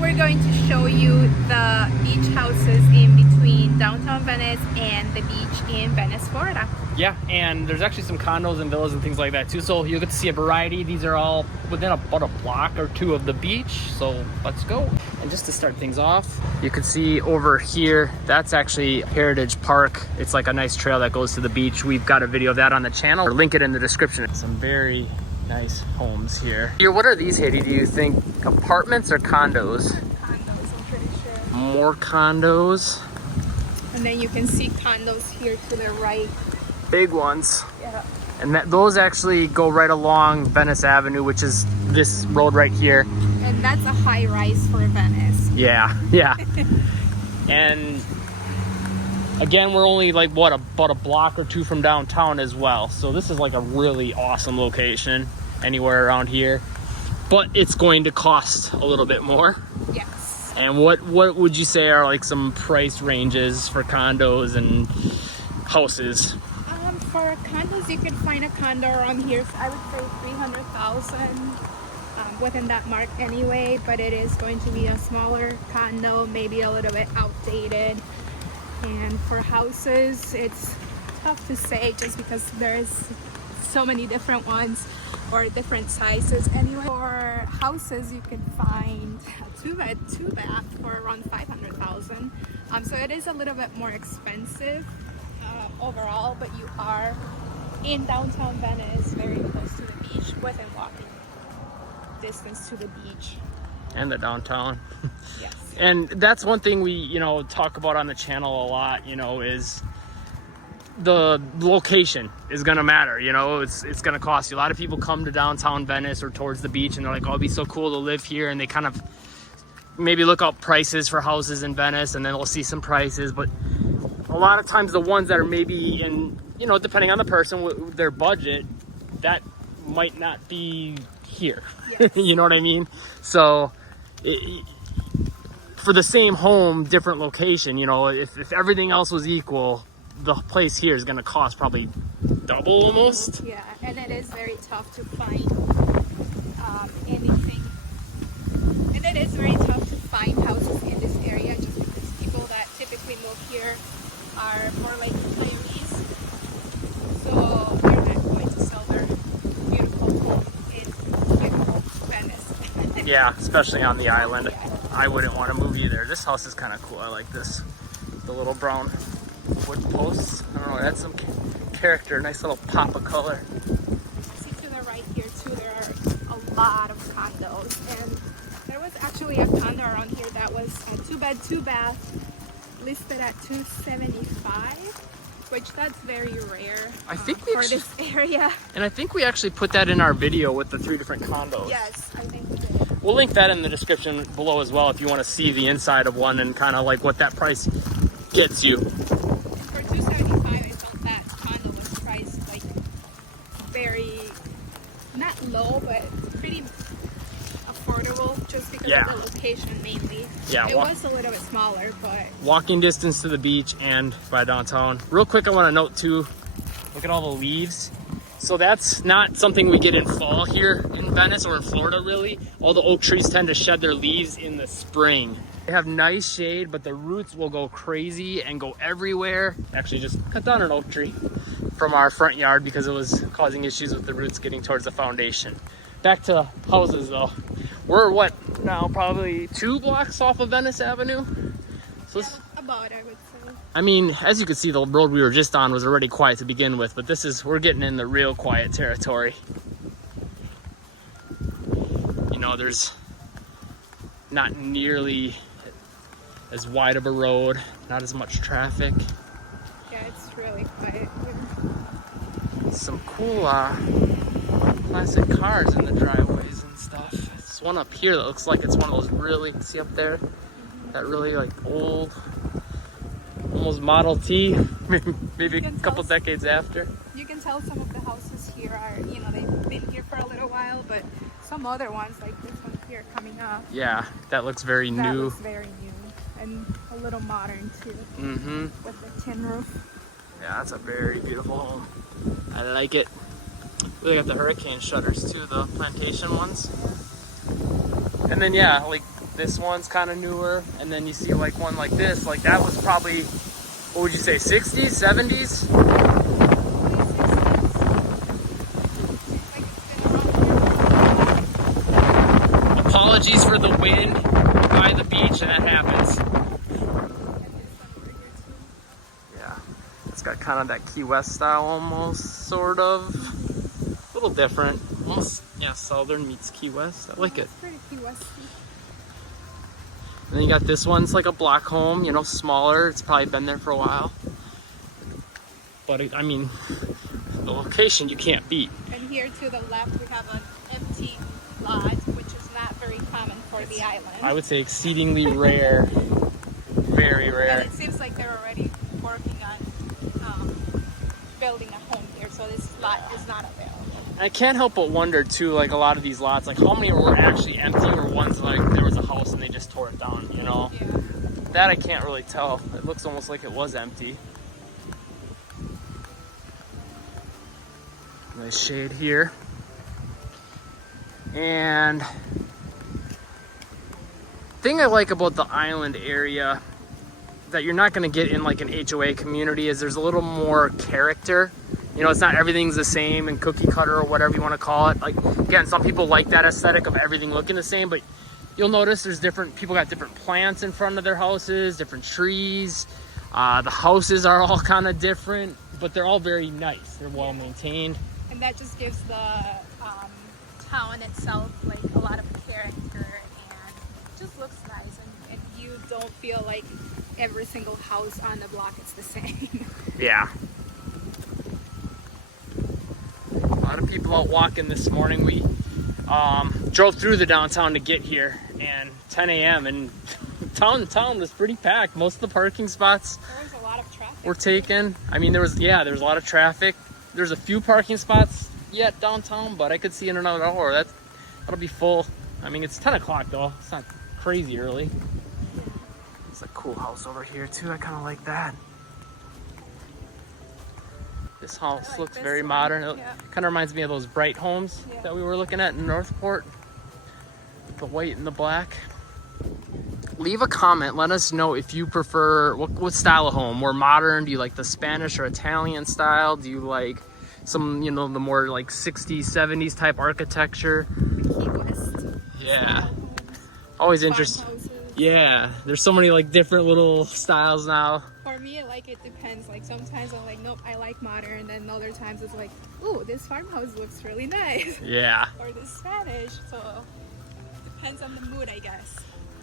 we're going to show you the beach houses in between downtown Venice and the beach in Venice, Florida. Yeah, and there's actually some condos and villas and things like that too, so you'll get to see a variety. These are all within about a block or two of the beach, so let's go. And just to start things off, you can see over here, that's actually Heritage Park. It's like a nice trail that goes to the beach. We've got a video of that on the channel, or link it in the description. Some very nice homes here. Here, what are these, Haiti? Do you think apartments or condos? Condos, I'm pretty sure. More condos. And then you can see condos here to the right. Big ones. Yeah. And those actually go right along Venice Avenue, which is this road right here. And that's a high rise for Venice. Yeah, yeah. And again, we're only like, what, about a block or two from downtown as well. So this is like a really awesome location anywhere around here. But it's going to cost a little bit more. Yes. And what would you say are like some price ranges for condos and houses? For condos, you can find a condo around here. I would say 300,000 within that mark anyway. But it is going to be a smaller condo, maybe a little bit outdated. And for houses, it's tough to say just because there's so many different ones or different sizes. Anyway, for houses, you can find a 2-bed, 2-bath for around 500,000. So it is a little bit more expensive overall, but you are in downtown Venice, very close to the beach, within walking distance to the beach And the downtown. Yes. And that's one thing we, talk about on the channel a lot, is the location is going to matter. It's going to cost you. A lot of people come to downtown Venice or towards the beach and they're like, oh, it'd be so cool to live here. And they kind of maybe look up prices for houses in Venice and then they'll see some prices. But a lot of times the ones that are maybe in, depending on the person with their budget, that might not be here. Yes. You know what I mean? So for the same home, different location, if everything else was equal, the place here is going to cost probably double almost. Yeah, and it is very tough to find anything. And it is very tough to find houses in this area just because people that typically move here are more like retirees. So they're not going to sell their beautiful home in beautiful Venice. Yeah, especially on the island. Yeah. I wouldn't want to move either. This house is kind of cool. I like this. The little brown wood posts. I don't know, that's some character. Nice little pop of color. See to the right here too, there are a lot of condos. And there was actually a condo around here that was a 2-bed, 2-bath. Listed at $275, which that's very rare. I think for this area. And I think we actually put that in our video with the 3 different condos. Yes, I think we did. We'll link that in the description below as well if you want to see the inside of one and kind of like what that price gets you. For $275, I thought that condo was priced like very not low, but pretty affordable just because of the location mainly. Yeah, it was a little bit smaller, but walking distance to the beach and by downtown. Real quick, I want to note too, look at all the leaves. So that's not something we get in fall here in Venice or in Florida really. All the oak trees tend to shed their leaves in the spring. They have nice shade, but the roots will go crazy and go everywhere. Actually just cut down an oak tree from our front yard because it was causing issues with the roots getting towards the foundation. Back to houses though. We're what now, probably 2 blocks off of Venice Avenue? So about, I would say. I mean, as you can see, the road we were just on was already quiet to begin with, but we're getting in the real quiet territory. There's not nearly as wide of a road, not as much traffic. Yeah, it's really quiet. Some cool classic cars in the driveways and stuff. There's one up here that looks like it's one of those really, see up there? That really like old, almost Model T, maybe a couple decades after. You can tell some of the houses here are, they've been here for a little while, but some other ones like this one here coming up. Yeah, that looks very new. That looks very new and a little modern too. Mm-hmm. With the tin roof. Yeah, that's a very beautiful home. I like it. They got the hurricane shutters too, the plantation ones. And then yeah, like this one's kind of newer, and then you see like one like this, like that was probably, what would you say, 60s, 70s? Apologies for the wind by the beach, that happens. Yeah, it's got kind of that Key West style almost, sort of. A little different. Almost, yeah, Southern meets Key West. I like it. It's pretty Key West. And then you got this one. It's like a block home, you know, smaller. It's probably been there for a while. But I mean, the location you can't beat. And here to the left, we have an empty lot, which is not very common for the island. I would say exceedingly rare. Very rare. And it seems like they're already working on building a home here, so this lot is not available. I can't help but wonder too, like a lot of these lots, like how many were actually empty or ones like there was a house and they just tore it down, you know? Yeah. That I can't really tell. It looks almost like it was empty. Nice shade here. And thing I like about the island area that you're not going to get in like an HOA community is there's a little more character. You know, it's not everything's the same and cookie cutter or whatever you want to call it. Like, again, some people like that aesthetic of everything looking the same, but you'll notice there's different, people got different plants in front of their houses, different trees. The houses are all kind of different, but they're all very nice. They're well maintained. And that just gives the town itself like a lot of character, and it just looks nice, and you don't feel like every single house on the block is the same. Yeah. A lot of people out walking this morning. We drove through the downtown to get here, and 10 a.m. and town was pretty packed. Most of the parking spots There was a lot of traffic. were taken. I mean, there was a lot of traffic. There's a few parking spots yet downtown, but I could see in another hour that'll be full. I mean, it's 10 o'clock though. It's not crazy early. It's a cool house over here too. I kind of like that. This house looks very modern. It kind of reminds me of those bright homes that we were looking at in Northport. The white and the black. Leave a comment. Let us know if you prefer, what style of home. More modern? Do you like the Spanish or Italian style? Do you like some, you know, the more like 60s, 70s type architecture? Key West. Yeah. Always interesting. Yeah. There's so many like different little styles now. For me, it depends. Like sometimes I'm like, nope, I like modern. Then other times it's like, ooh, this farmhouse looks really nice. Yeah. Or this Spanish. So depends on the mood, I guess.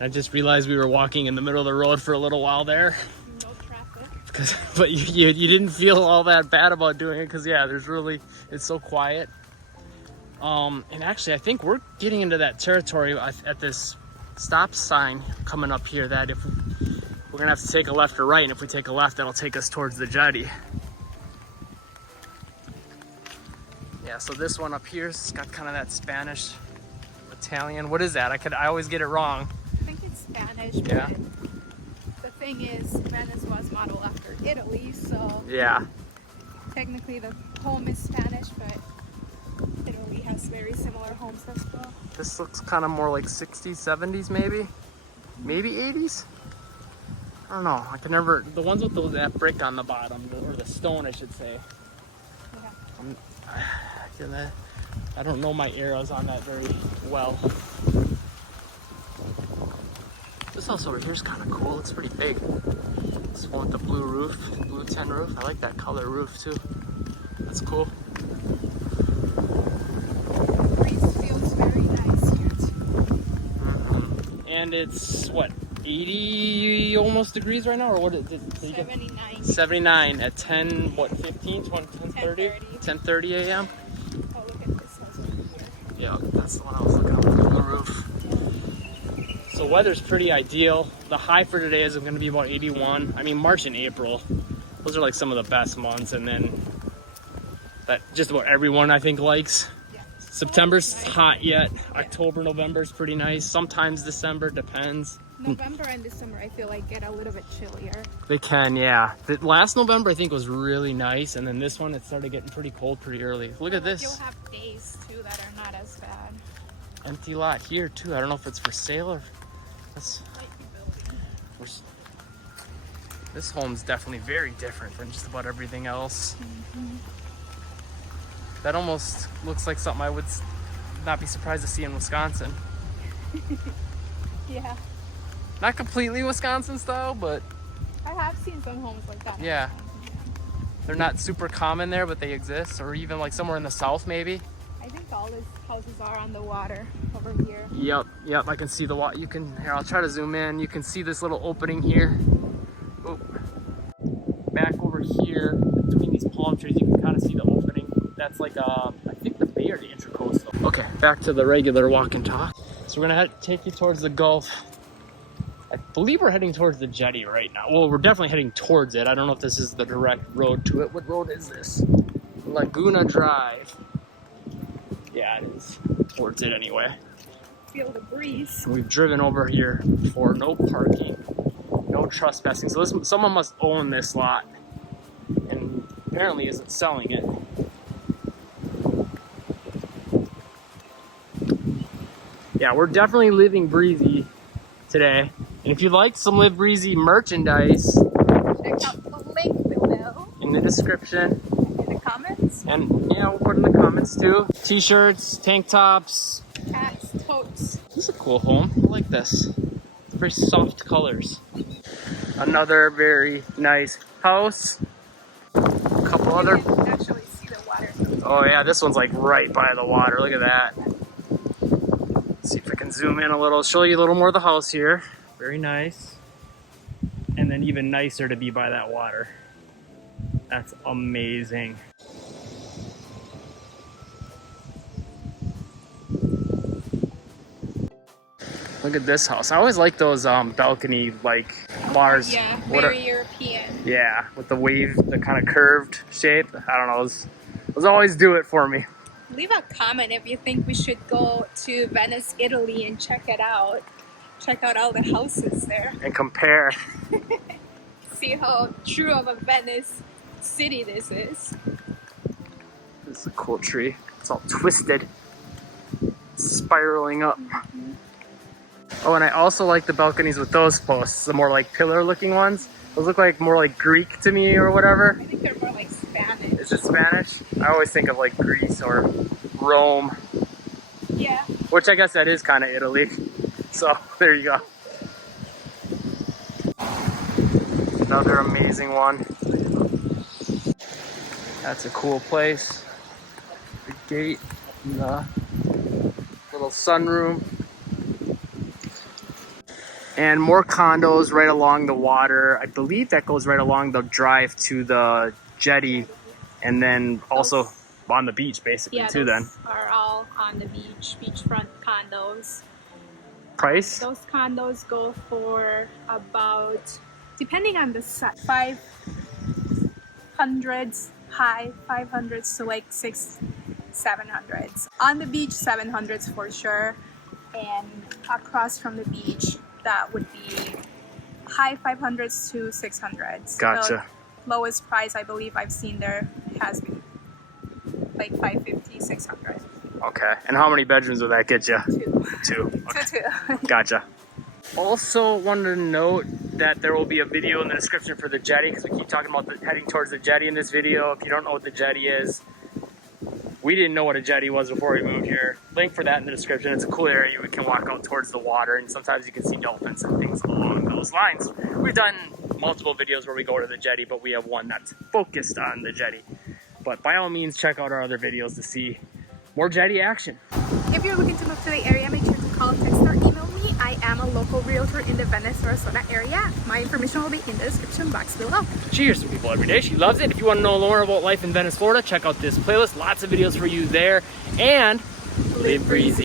I just realized we were walking in the middle of the road for a little while there. No traffic. But you didn't feel all that bad about doing it because, yeah, it's so quiet. And actually, I think we're getting into that territory at this stop sign coming up here that if we're going to have to take a left or right, and if we take a left, that'll take us towards the jetty. Yeah, so this one up here has got kind of that Spanish, Italian. What is that? I always get it wrong. I think it's Spanish, Yeah. but the thing is, Venice was modeled after Italy, so Yeah. technically the home is Spanish, but Italy has very similar homes as well. This looks kind of more like 60s, 70s maybe? Maybe 80s? I don't know. I can never... The ones with that brick on the bottom, or the stone, I should say. Yeah. I don't know my arrows on that very well. This house over here is kind of cool. It's pretty big. This one with the blue roof, blue tin roof. I like that color roof too. That's cool. Breeze feels very nice here too. And it's what, 80 almost degrees right now, or what is it? 79. 79 at 10, what, 15, 20, 10:30? 10:30 a.m. Oh, look at this house over here. Yeah, that's the one I was looking at on the roof. So weather's pretty ideal. The high for today is going to be about 81. I mean, March and April, those are like some of the best months. And then that just about everyone I think likes. Yeah. September's hot yet. October, November's pretty nice. Sometimes December, depends. November and December, I feel like get a little bit chillier. They can, yeah. The last November I think was really nice, and then this one it started getting pretty cold pretty early. Look at this. You'll have days too that are not as bad. Empty lot here too. I don't know if it's for sale or This home's definitely very different than just about everything else. That almost looks like something I would not be surprised to see in Wisconsin. Yeah. Not completely Wisconsin style, but I have seen some homes like that. yeah. They're not super common there, but they exist. Or even like somewhere in the south, maybe. I think all these houses are on the water over here. Yep, I can see the water. Here, I'll try to zoom in. You can see this little opening here. Oh. Back over here, between these palm trees, you can kind of see the opening. That's like, I think the bay or the intracoastal. Okay, back to the regular walk and talk. So we're gonna take you towards the Gulf. I believe we're heading towards the jetty right now. Well, we're definitely heading towards it. I don't know if this is the direct road to it. What road is this? Laguna Drive. Yeah, it is. Towards it anyway. Feel the breeze. We've driven over here before. No parking, no trespassing. So someone must own this lot and apparently isn't selling it. Yeah, we're definitely living breezy today. And if you'd like some Live Breezy merchandise, check out the link below in the description. In the comments. And yeah, we'll put in the comments too. T-shirts, tank tops. Hats, totes. This is a cool home. I like this. Very soft colors. Another very nice house. A couple other. You can actually see the water. Oh yeah, this one's like right by the water. Look at that. Let's see if I can zoom in a little. Show you a little more of the house here. Very nice. And then even nicer to be by that water. That's amazing. Look at this house. I always like those balcony like bars. Yeah, very European. Yeah, with the wave, the kind of curved shape. I don't know. Those always do it for me. Leave a comment if you think we should go to Venice, Italy and check it out. Check out all the houses there. And compare. See how true of a Venice city this is. This is a cool tree. It's all twisted. Spiraling up. Oh, and I also like the balconies with those posts, the more like pillar looking ones. Those look like more like Greek to me or whatever. I think they're more like Spanish. Is it Spanish? I always think of like Greece or Rome. Yeah. Which I guess that is kind of Italy. So there you go. Another amazing one. That's a cool place. The gate and the little sunroom. And more condos right along the water. I believe that goes right along the drive to the jetty, and then also on the beach basically too then. Are all on the beach, beachfront condos. Price? Those condos go for about, depending on the size, 500s, high 500s to like 700s. On the beach, 700s for sure. And across from the beach, that would be high 500s to 600s. Gotcha. The lowest price I believe I've seen there has been like 550, 600. Okay. And how many bedrooms would that get you? Two. Okay. Two. Gotcha. Also wanted to note that there will be a video in the description for the jetty, because we keep talking about heading towards the jetty in this video. If you don't know what the jetty is, we didn't know what a jetty was before we moved here. Link for that in the description. It's a cool area. We can walk out towards the water, and sometimes you can see dolphins and things along those lines. We've done multiple videos where we go to the jetty, but we have one that's focused on the jetty. But by all means, check out our other videos to see more jetty action. If you're looking to move to the area, make sure to call, text, or email me. I am a local realtor in the Venice, Florida area. My information will be in the description box below. She hears from people every day. She loves it. If you want to know more about life in Venice, Florida, check out this playlist. Lots of videos for you there. And live breezy.